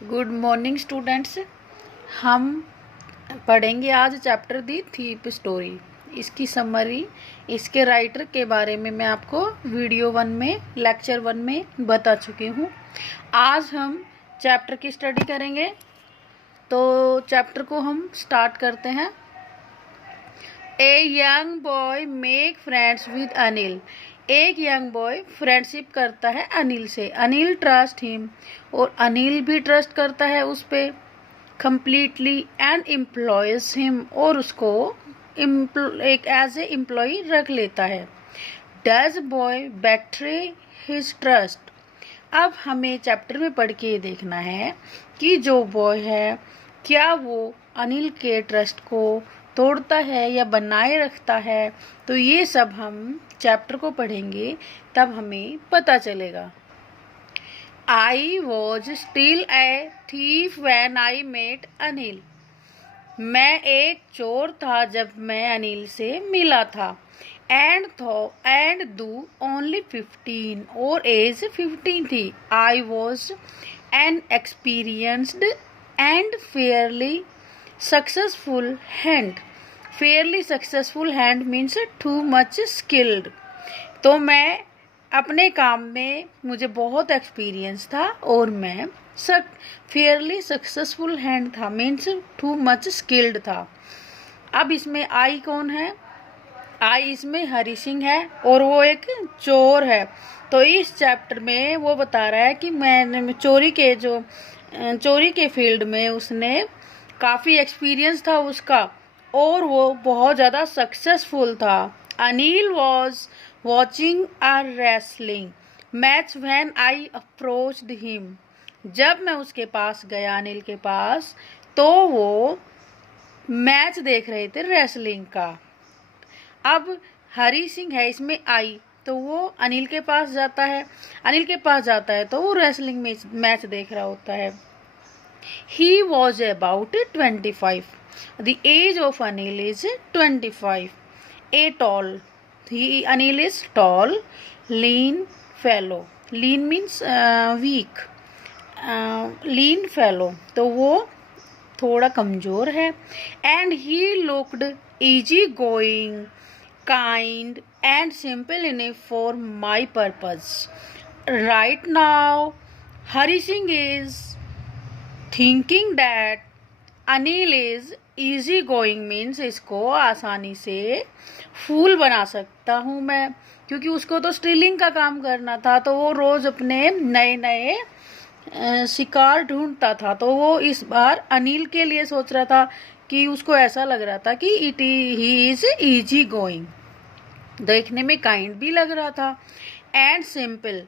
Good morning students. हम पढ़ेंगे आज चैप्टर दी थीप स्टोरी। इसकी समरी, इसके राइटर के बारे में मैं आपको वीडियो 1 में, लेक्चर 1 में बता चुकी हूँ। आज हम चैप्टर की स्टडी करेंगे। तो चैप्टर को हम स्टार्ट करते हैं। A young boy make friends with Anil. एक यंग बॉय फ्रेंडशिप करता है अनिल से। अनिल ट्रस्ट हिम, और अनिल भी ट्रस्ट करता है उस पे completely and employs him, और उसको एक एज ए एम्प्लॉय रख लेता है। Does boy betray his trust। अब हमें चैप्टर में पढ़ के ये देखना है कि जो बॉय है क्या वो अनिल के ट्रस्ट को तोड़ता है या बनाए रखता है। तो ये सब हम चैप्टर को पढ़ेंगे तब हमें पता चलेगा। I was still a thief when I met Anil. मैं एक चोर था जब मैं अनिल से मिला था। एंड दू ओनली 15, और एज 15 थी। I was an experienced and fairly successful hand। fairly successful hand means too much skilled। तो मैं अपने काम में मुझे बहुत एक्सपीरियंस था और मैं फेयरली सक्सेसफुल हैंड था, मीन्स टू मच स्किल्ड था। अब इसमें आई कौन है? आई इसमें हरी सिंह है और वो एक चोर है। तो इस चैप्टर में वो बता रहा है कि मैंने चोरी के फील्ड में उसने काफ़ी एक्सपीरियंस था उसका, और वो बहुत ज़्यादा सक्सेसफुल था। Anil was watching a wrestling match when I approached him. जब मैं उसके पास गया, अनिल के पास, तो वो मैच देख रहे थे रेसलिंग का। अब हरी सिंह है इसमें आई, तो वो अनिल के पास जाता है तो वो रेसलिंग में मैच देख रहा होता है। He was about 25. The age of Anil is 25. A tall. Anil is tall, lean fellow. Lean means weak. Lean fellow. तो वो थोड़ा कमज़ोर है। And he looked easy going, kind and simple enough for my purpose. Right now, Hari Singh is thinking that Anil is easy going, means इसको आसानी से फूल बना सकता हूँ मैं, क्योंकि उसको तो स्टीलिंग का काम करना था। तो वो रोज़ अपने नए नए शिकार ढूंढता था। तो वो इस बार अनिल के लिए सोच रहा था कि उसको ऐसा लग रहा था कि ही इज ईजी गोइंग, देखने में काइंड भी लग रहा था, एंड सिंपल,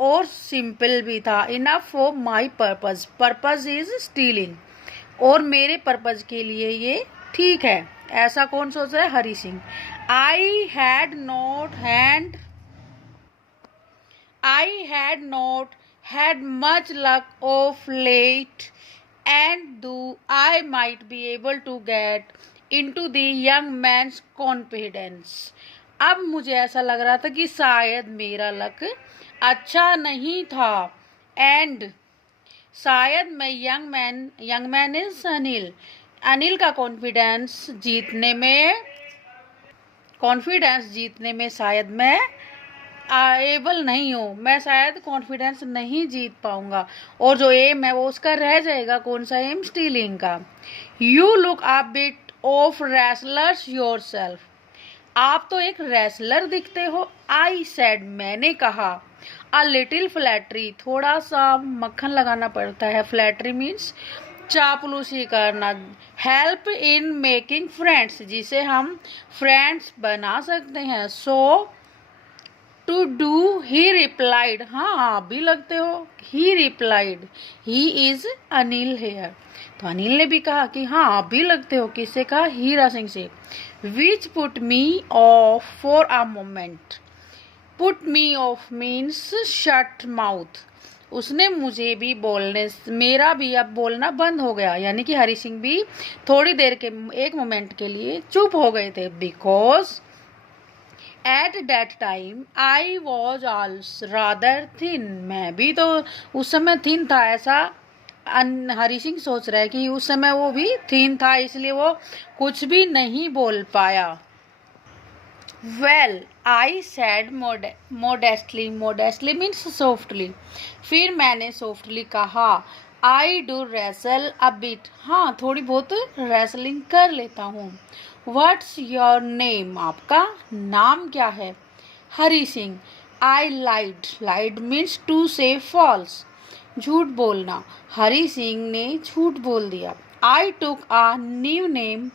और सिंपल भी था। Enough for my purpose. Purpose is stealing, और मेरे पर्पज़ के लिए ये ठीक है। ऐसा कौन सोच रहा है? Hari Singh. I had not had much luck of late, and though I might be able to get into the young man's confidence. अब मुझे ऐसा लग रहा था कि शायद मेरा लक अच्छा नहीं था, एंड शायद मैं यंग मैन इज अनिल का कॉन्फिडेंस जीतने में शायद मैं एबल नहीं हूँ। मैं शायद कॉन्फिडेंस नहीं जीत पाऊंगा, और जो एम है वो उसका रह जाएगा। कौन सा एम? स्टीलिंग का। You look a bit of wrestlers your self. आप तो एक रेसलर दिखते हो। आई सेड, मैंने कहा। अ लिटिल फ्लैटरी, थोड़ा सा मक्खन लगाना पड़ता है। फ्लैटरी मीन्स चापलूसी करना। हेल्प इन मेकिंग फ्रेंड्स, जिसे हम फ्रेंड्स बना सकते हैं। So to do, he replied, हाँ आप भी लगते हो। He replied, he is Anil here. तो अनिल ने भी कहा कि हाँ आप भी लगते हो। किससे कहा? हीरा सिंह से। Which put me of for a moment. Put me of means shut mouth. उसने मुझे भी मेरा भी अब बोलना बंद हो गया, यानी कि हरी सिंह भी थोड़ी देर के, एक मोमेंट के लिए चुप हो गए थे। Because at that time I was also rather thin. मैं भी तो उस समय थिन था, ऐसा हरी सिंह सोच रहा है कि उस समय वो भी थीन था, इसलिए वो कुछ भी नहीं बोल पाया। Well I said modestly, modestly means softly. फिर मैंने सॉफ्टली कहा, I do wrestle a bit, हाँ थोड़ी बहुत रेसलिंग कर लेता हूँ। व्हाट्स योर नेम, आपका नाम क्या है? Hari Singh. I lied, lied means to say false, झूठ बोलना। हरी सिंह ने झूठ बोल दिया। I took a new name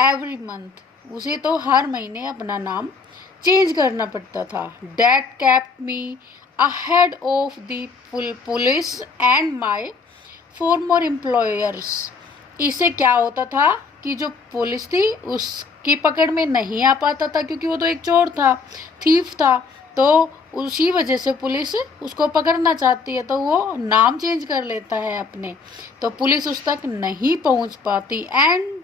every month, उसे तो हर महीने अपना नाम चेंज करना पड़ता था। Dad kept me ahead of the police and my farmer employers. इससे क्या होता था कि जो पुलिस थी उसकी पकड़ में नहीं आ पाता था, क्योंकि वो तो एक चोर था, थीफ था। तो उसी वजह से पुलिस उसको पकड़ना चाहती है, तो वो नाम चेंज कर लेता है अपने, तो पुलिस उस तक नहीं पहुंच पाती। एंड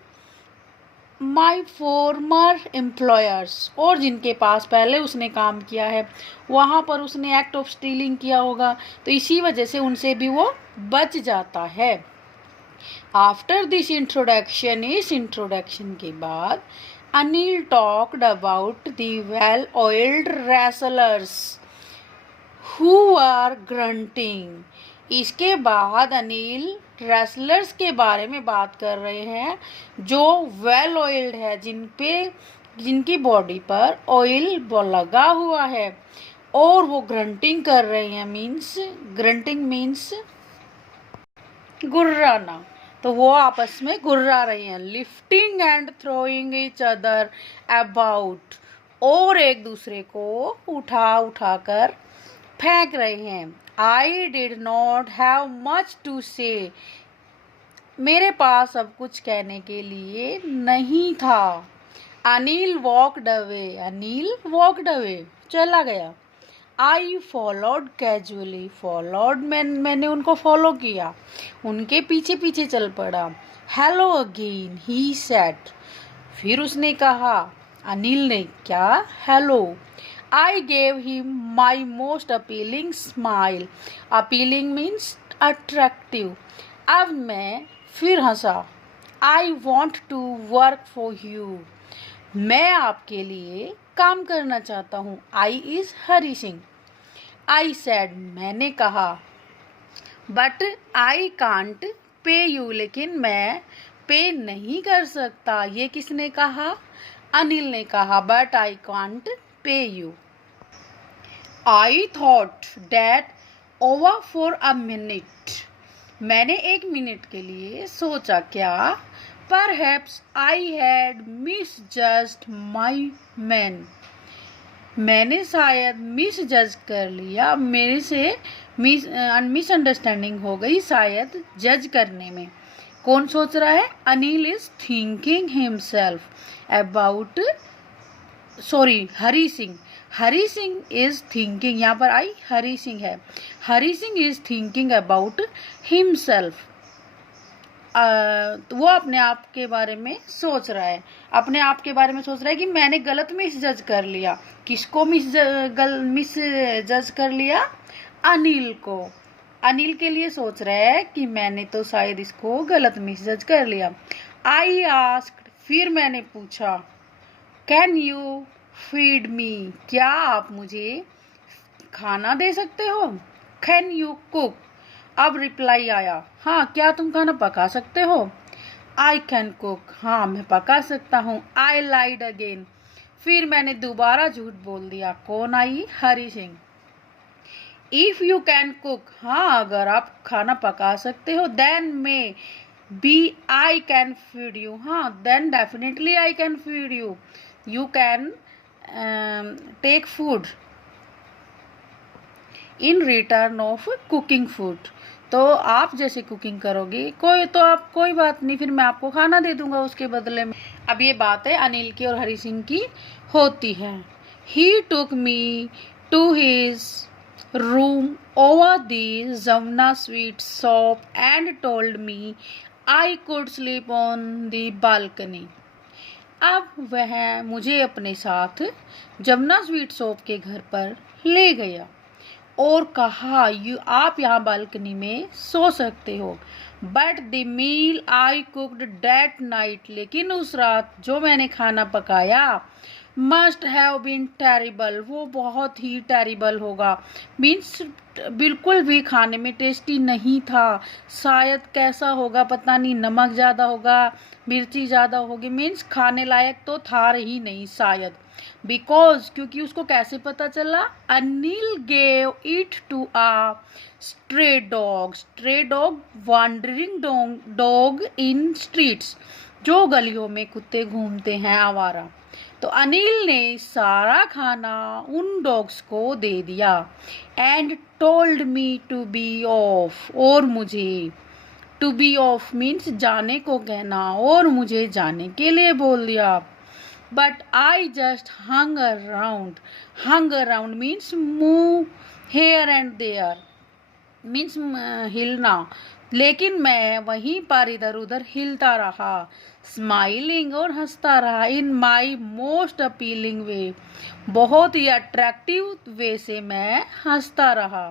माई फॉर्मर एम्प्लॉयर्स, और जिनके पास पहले उसने काम किया है वहाँ पर उसने एक्ट ऑफ स्टीलिंग किया होगा, तो इसी वजह से उनसे भी वो बच जाता है। आफ्टर दिस इंट्रोडक्शन, इस इंट्रोडक्शन के बाद Anil talked about the well oiled wrestlers who are grunting. इसके बाद अनिल रेसलर्स के बारे में बात कर रहे हैं जो वेल ऑयल्ड है, जिनकी बॉडी पर ऑयल लगा हुआ है और वो ग्रंटिंग कर रहे हैं। मीन्स ग्रंटिंग मीन्स गुर्राना, तो वो आपस में गुर्रा रहे हैं। Lifting and throwing each other about, और एक दूसरे को उठा उठा कर फेंक रहे हैं। I did not have much to say, मेरे पास अब कुछ कहने के लिए नहीं था। Anil walked away, Anil walked away, चला गया। आई फॉलोड कैजुअली, फॉलोड मैंने उनको फॉलो किया, उनके पीछे पीछे चल पड़ा। हेलो अगेन ही सेड, फिर उसने कहा, अनिल ने, क्या hello. I gave him my most appealing smile, appealing means attractive. अब मैं फिर हंसा। I want to work for you, मैं आपके लिए काम करना चाहता हूँ। I is Hari Singh. I said, मैंने कहा। But I can't pay you, लेकिन मैं पे नहीं कर सकता। ये किसने कहा? अनिल ने कहा। But I can't pay you. I thought that over for a minute, मैंने एक मिनट के लिए सोचा, क्या? Perhaps I had misjudged my man, मैंने शायद मिसजज कर लिया, मेरे से मिसअंडरस्टैंडिंग हो गई शायद जज करने में। कौन सोच रहा है? Anil is thinking himself about, sorry Hari Singh, Hari Singh is thinking, यहाँ पर आई हरी सिंह है। Hari Singh is thinking about himself, तो वो अपने आप के बारे में सोच रहा है, अपने आप के बारे में सोच रहा है कि मैंने गलत मिसजज कर लिया। किसको मिसजज कर लिया? अनिल को। अनिल के लिए सोच रहा है कि मैंने तो शायद इसको गलत मिसजज कर लिया। आई आस्क्ड, फिर मैंने पूछा, कैन यू फीड मी, क्या आप मुझे खाना दे सकते हो? कैन यू कुक, अब रिप्लाई आया, हाँ क्या तुम खाना पका सकते हो? आई कैन कुक, हाँ मैं पका सकता हूँ। आई लाइड अगेन, फिर मैंने दोबारा झूठ बोल दिया। कौन I? Hari Singh. If you can cook, हाँ अगर आप खाना पका सकते हो, then maybe I can feed you, हाँ then definitely I can feed you. You can take food in return of cooking food, तो आप जैसे कुकिंग करोगे कोई बात नहीं, फिर मैं आपको खाना दे दूंगा उसके बदले में। अब ये बात है अनिल की और हरी सिंह की होती है। He took me to his room over the Jamuna sweet shop and told me I could sleep on the balcony. अब वह मुझे अपने साथ जमुना स्वीट शॉप के घर पर ले गया और कहा आप यहाँ बालकनी में सो सकते हो। But the meal I cooked that night, लेकिन उस रात जो मैंने खाना पकाया मस्ट हैव बीन टेरिबल, वो बहुत ही टेरिबल होगा। मीन्स बिल्कुल भी खाने में टेस्टी नहीं था। शायद कैसा होगा पता नहीं, नमक ज़्यादा होगा, मिर्ची ज़्यादा होगी, मीन्स खाने लायक तो था ही नहीं शायद। बिकॉज क्योंकि उसको कैसे पता चला, Anil gave it to a stray dog wandering dog in streets, जो गलियों में कुत्ते घूमते हैं आवारा। तो अनिल ने सारा खाना उन डॉग्स को दे दिया। And told me to be off, और मुझे टू बी ऑफ मीन्स जाने को कहना, और मुझे जाने के लिए बोल दिया। But I just hung around means move here and there, means हिलना, लेकिन मैं वहीं पर इधर उधर हिलता रहा, स्माइलिंग और हंसता रहा, इन माई मोस्ट अपीलिंग वे, बहुत ही अट्रैक्टिव वे से मैं हंसता रहा।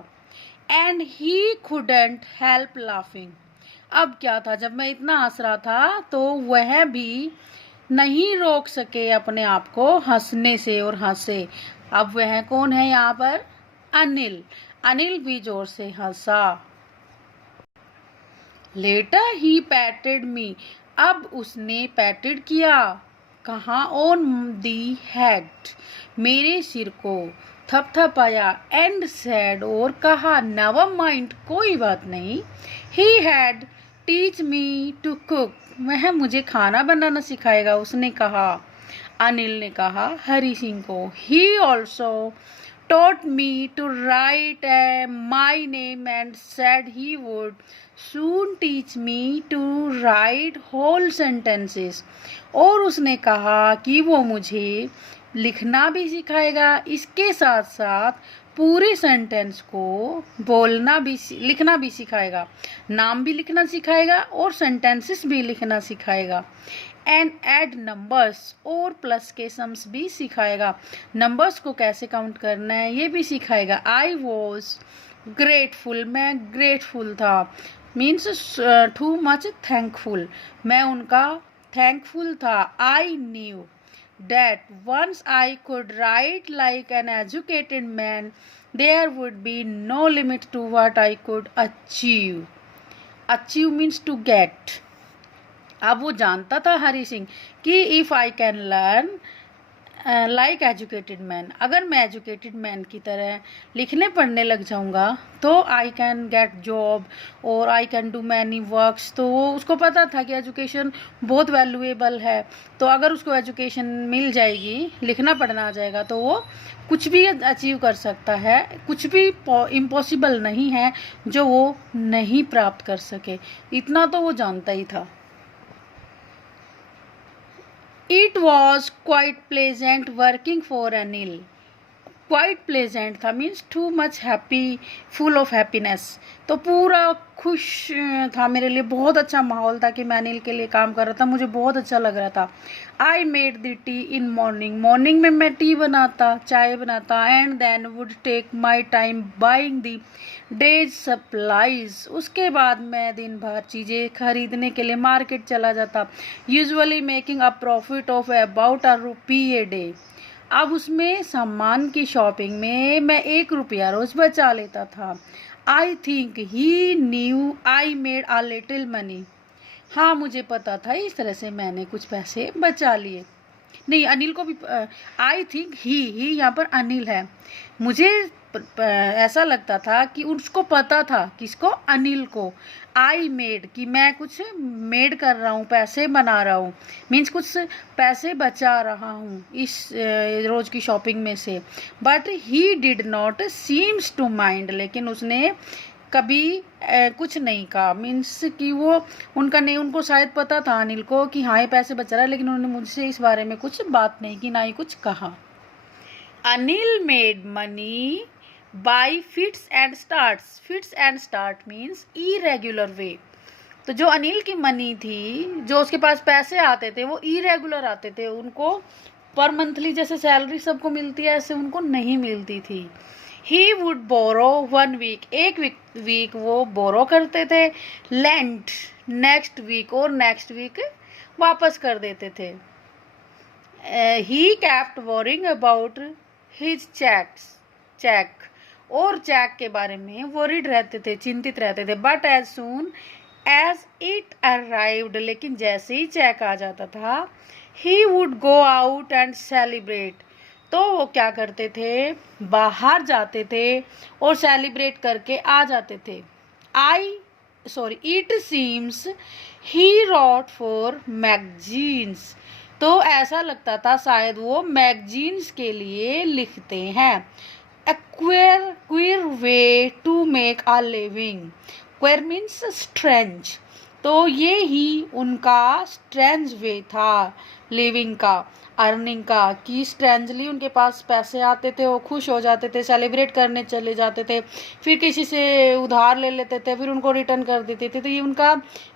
And he couldn't help laughing, अब क्या था, जब मैं इतना हंस रहा था तो वह भी नहीं रोक सके अपने आप को हंसने से, और हंसे। अब वह कौन है यहाँ पर, अनिल। अनिल भी जोर से हंसा। लेटर ही पैटेड मी, अब उसने पैटेड किया, कहाँ, ऑन दी हेड, मेरे सिर को थपथपाया। एंड सेड, और कहा, नेवर माइंड, कोई बात नहीं, he had teach me to cook, वह मुझे खाना बनाना सिखाएगा, उसने कहा। अनिल ने कहा हरी सिंह को। He also taught me to write my name and said he would soon teach me to write whole sentences, और उसने कहा कि वो मुझे लिखना भी सिखाएगा, इसके साथ साथ पूरे सेंटेंस को बोलना भी लिखना भी सिखाएगा, नाम भी लिखना सिखाएगा और सेंटेंसेस भी लिखना सिखाएगा। एंड ऐड नंबर्स, और प्लस के सम्स भी सिखाएगा, नंबर्स को कैसे काउंट करना है ये भी सिखाएगा। आई वॉज ग्रेटफुल, मैं ग्रेटफुल था, मीन्स टू मच थैंकफुल, मैं उनका थैंकफुल था। I knew that once I could write like an educated man, there would be no limit to what I could achieve. Achieve means to get. अब वो जानता था हरी सिंह कि if I can learn like educated man, अगर मैं educated man की तरह लिखने पढ़ने लग जाऊंगा तो आई कैन गेट जॉब और I can do many works. तो वो उसको पता था कि एजुकेशन बहुत वैल्यूएबल है, तो अगर उसको एजुकेशन मिल जाएगी, लिखना पढ़ना आ जाएगा, तो वो कुछ भी अचीव कर सकता है, कुछ भी इम्पॉसिबल नहीं है जो वो नहीं प्राप्त कर सके, इतना तो वो जानता ही था। It was quite pleasant working for Anil. Quite pleasant था means too much happy, full of happiness, तो पूरा खुश था मेरे लिए, बहुत अच्छा माहौल था कि मैं अनिल के लिए काम कर रहा था, मुझे बहुत अच्छा लग रहा था। I made the tea in morning, morning में मैं टी बनाता, चाय बनाता, and then would take my time buying the days supplies, उसके बाद मैं दिन भर चीज़ें खरीदने के लिए मार्केट चला जाता, usually making a profit of about ₹1 a day. अब उसमें सामान की शॉपिंग में मैं ₹1 रोज बचा लेता था। I think he new I made a little money, हाँ मुझे पता था इस तरह से मैंने कुछ पैसे बचा लिए। नहीं, अनिल को भी आई थिंक ही यहाँ पर अनिल है, मुझे ऐसा लगता था कि उसको पता था, किसको, अनिल को। आई मेड कि मैं कुछ मेड कर रहा हूँ, पैसे बना रहा हूँ, मीन्स कुछ पैसे बचा रहा हूँ इस रोज़ की शॉपिंग में से। But he did not seems to mind, लेकिन उसने कभी कुछ नहीं कहा, मीन्स कि वो उनका नहीं, उनको शायद पता था अनिल को कि हाँ ये पैसे बचा रहा है, लेकिन उन्होंने मुझसे इस बारे में कुछ बात नहीं की, ना ही कुछ कहा। Anil made money by fits and starts, fits and start means irregular way, तो जो अनिल की मनी थी, जो उसके पास पैसे आते थे वो इरेगुलर आते थे, उनको पर मंथली जैसे सैलरी सबको मिलती है ऐसे उनको नहीं मिलती थी। ही वुड बोरो 1 वीक, एक वीक वो बोरो करते थे, लेंट नेक्स्ट वीक, और नेक्स्ट वीक वापस कर देते थे। He kept worrying about his check, और चेक के बारे में वरीड रहते थे, चिंतित रहते थे। But as soon as it arrived, लेकिन जैसे ही चेक आ जाता था, he would go out and celebrate, तो वो क्या करते थे, बाहर जाते थे और सेलिब्रेट करके आ जाते थे। It seems he wrote for magazines, तो ऐसा लगता था शायद वो मैगजीन्स के लिए लिखते हैं। A queer way to make a living. Queer means strange. तो ये ही उनका स्ट्रेंज वे था लिविंग का, अर्निंग का, कि स्ट्रेंजली उनके पास पैसे आते थे, वो खुश हो जाते थे, सेलिब्रेट करने चले जाते थे, फिर किसी से उधार ले लेते थे, फिर उनको रिटर्न कर देते थे। तो ये उनका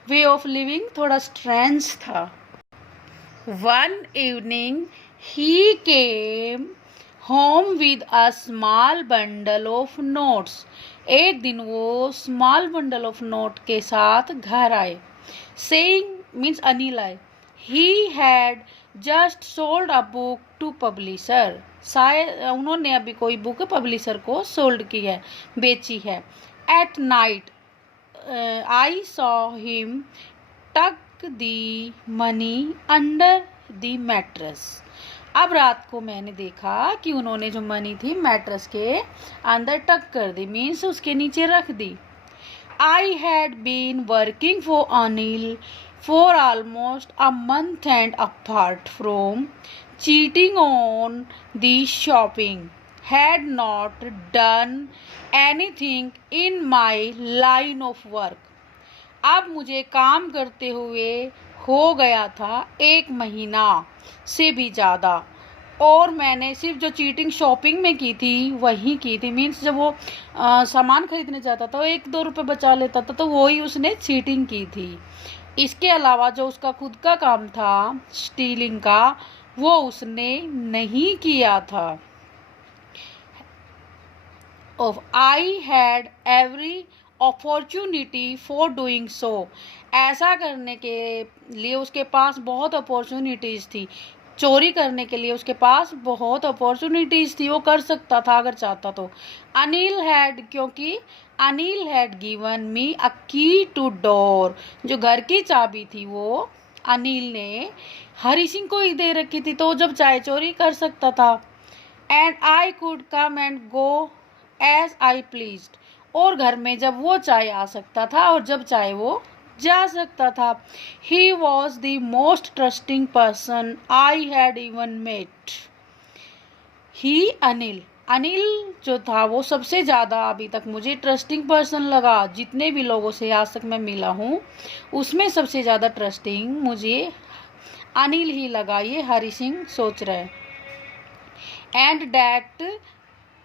वे ऑफ लिविंग थोड़ा स्ट्रेंज था। One evening he came home with a small bundle of notes. एक दिन वो स्मॉल बंडल ऑफ नोट के साथ घर आए। Saying means अनिल आए। He had just sold a book to publisher. शायद उन्होंने अभी कोई बुक पब्लिशर को सोल्ड की है, बेची है। At night I saw him tuck the money under the mattress. अब रात को मैंने देखा कि उन्होंने जो मनी थी मैट्रेस के अंदर टक कर दी, मीन्स उसके नीचे रख दी। I had been working for Anil for almost a month and apart from cheating on the shopping had not done anything in my line of work. अब मुझे काम करते हुए हो गया था 1 महीना से भी ज़्यादा, और मैंने सिर्फ जो चीटिंग शॉपिंग में की थी वही की थी। मीन्स जब वो सामान खरीदने जाता था, 1-2 रुपये बचा लेता था, तो वही उसने चीटिंग की थी। इसके अलावा जो उसका खुद का काम था स्टीलिंग का, वो उसने नहीं किया था। I had every opportunity for doing so, ऐसा करने के लिए उसके पास बहुत अपॉर्चुनिटीज़ थी, चोरी करने के लिए उसके पास बहुत अपॉर्चुनिटीज़ थी, वो कर सकता था अगर चाहता तो। अनिल हैड, क्योंकि अनिल हैड गिवन मी अ की टू डोर, जो घर की चाबी थी वो अनिल ने हरी सिंह को ही दे रखी थी, तो जब चाहे चोरी कर सकता था। And I could come and go as I pleased, और घर में जब वो चाहे आ सकता था और जब चाहे वो जा सकता था। He was the most trusting person I had even met. He Anil जो था वो सबसे ज़्यादा अभी तक मुझे ट्रस्टिंग पर्सन लगा, जितने भी लोगों से आज तक मैं मिला हूँ उसमें सबसे ज़्यादा ट्रस्टिंग मुझे अनिल ही लगा, ये हरी सिंह सोच रहे हैं। And that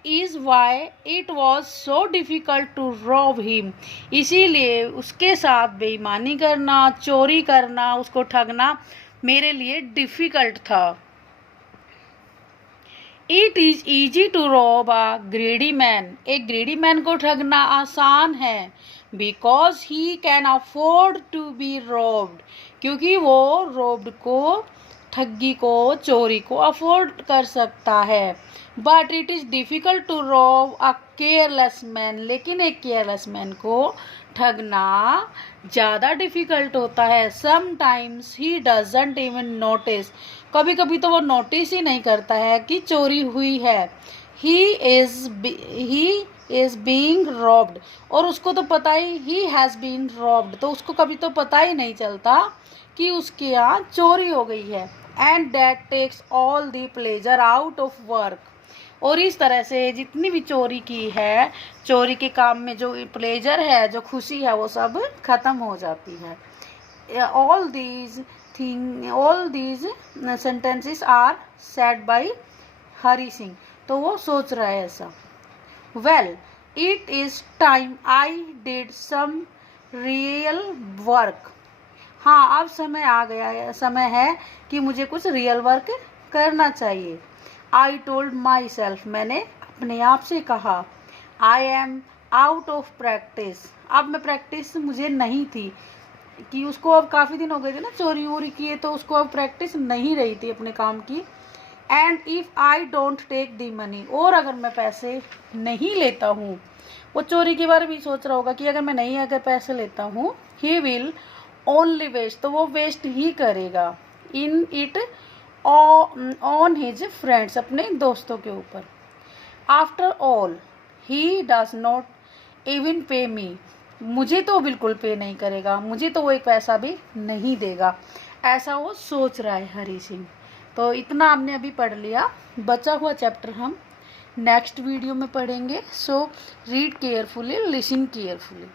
is why it was so difficult to rob him, इसीलिए उसके साथ बेईमानी करना, चोरी करना, उसको ठगना मेरे लिए डिफ़िकल्ट था। It is easy to rob a greedy man, एक ग्रेडी मैन को ठगना आसान है। Because he can afford to be robbed, क्योंकि वो रॉब्ड को, ठगी को, चोरी को अफोर्ड कर सकता है। But it is difficult to rob a careless man, लेकिन एक केयरलेस मैन को ठगना ज़्यादा डिफ़िकल्ट होता है। Sometimes he doesn't even notice, कभी कभी तो वो नोटिस ही नहीं करता है कि चोरी हुई है। ही इज़ बीइंग रॉब्ड, और उसको तो पता ही हैज़ बीन रॉब्ड, तो उसको कभी तो पता ही नहीं चलता कि उसके यहाँ चोरी हो गई है। And that takes all the pleasure out of work, और इस तरह से जितनी भी चोरी की है, चोरी के काम में जो प्लेजर है, जो खुशी है, वो सब खत्म हो जाती है। All these sentences are said by Hari Singh, तो वो सोच रहा है ऐसा। Well it is time I did some real work, हाँ अब समय आ गया है, समय है कि मुझे कुछ रियल वर्क करना चाहिए। आई टोल्ड माई सेल्फ, मैंने अपने आप से कहा। I am out of practice. अब मैं प्रैक्टिस मुझे नहीं थी कि उसको अब काफ़ी दिन हो गए थे ना चोरी वोरी किए, तो उसको अब प्रैक्टिस नहीं रही थी अपने काम की। And if I don't take the money, और अगर मैं पैसे नहीं लेता हूँ, वो चोरी के बारे में भी सोच रहा होगा कि अगर पैसे लेता हूँ, ही विल ओनली वेस्ट, तो वो वेस्ट ही करेगा in it on his friends, अपने दोस्तों के ऊपर। After all he does not even पे मी, मुझे तो बिल्कुल पे नहीं करेगा, मुझे तो वो एक पैसा भी नहीं देगा, ऐसा वो सोच रहा है हरी सिंह। तो इतना हमने अभी पढ़ लिया, बचा हुआ चैप्टर हम नेक्स्ट वीडियो में पढ़ेंगे। So read carefully, listen carefully.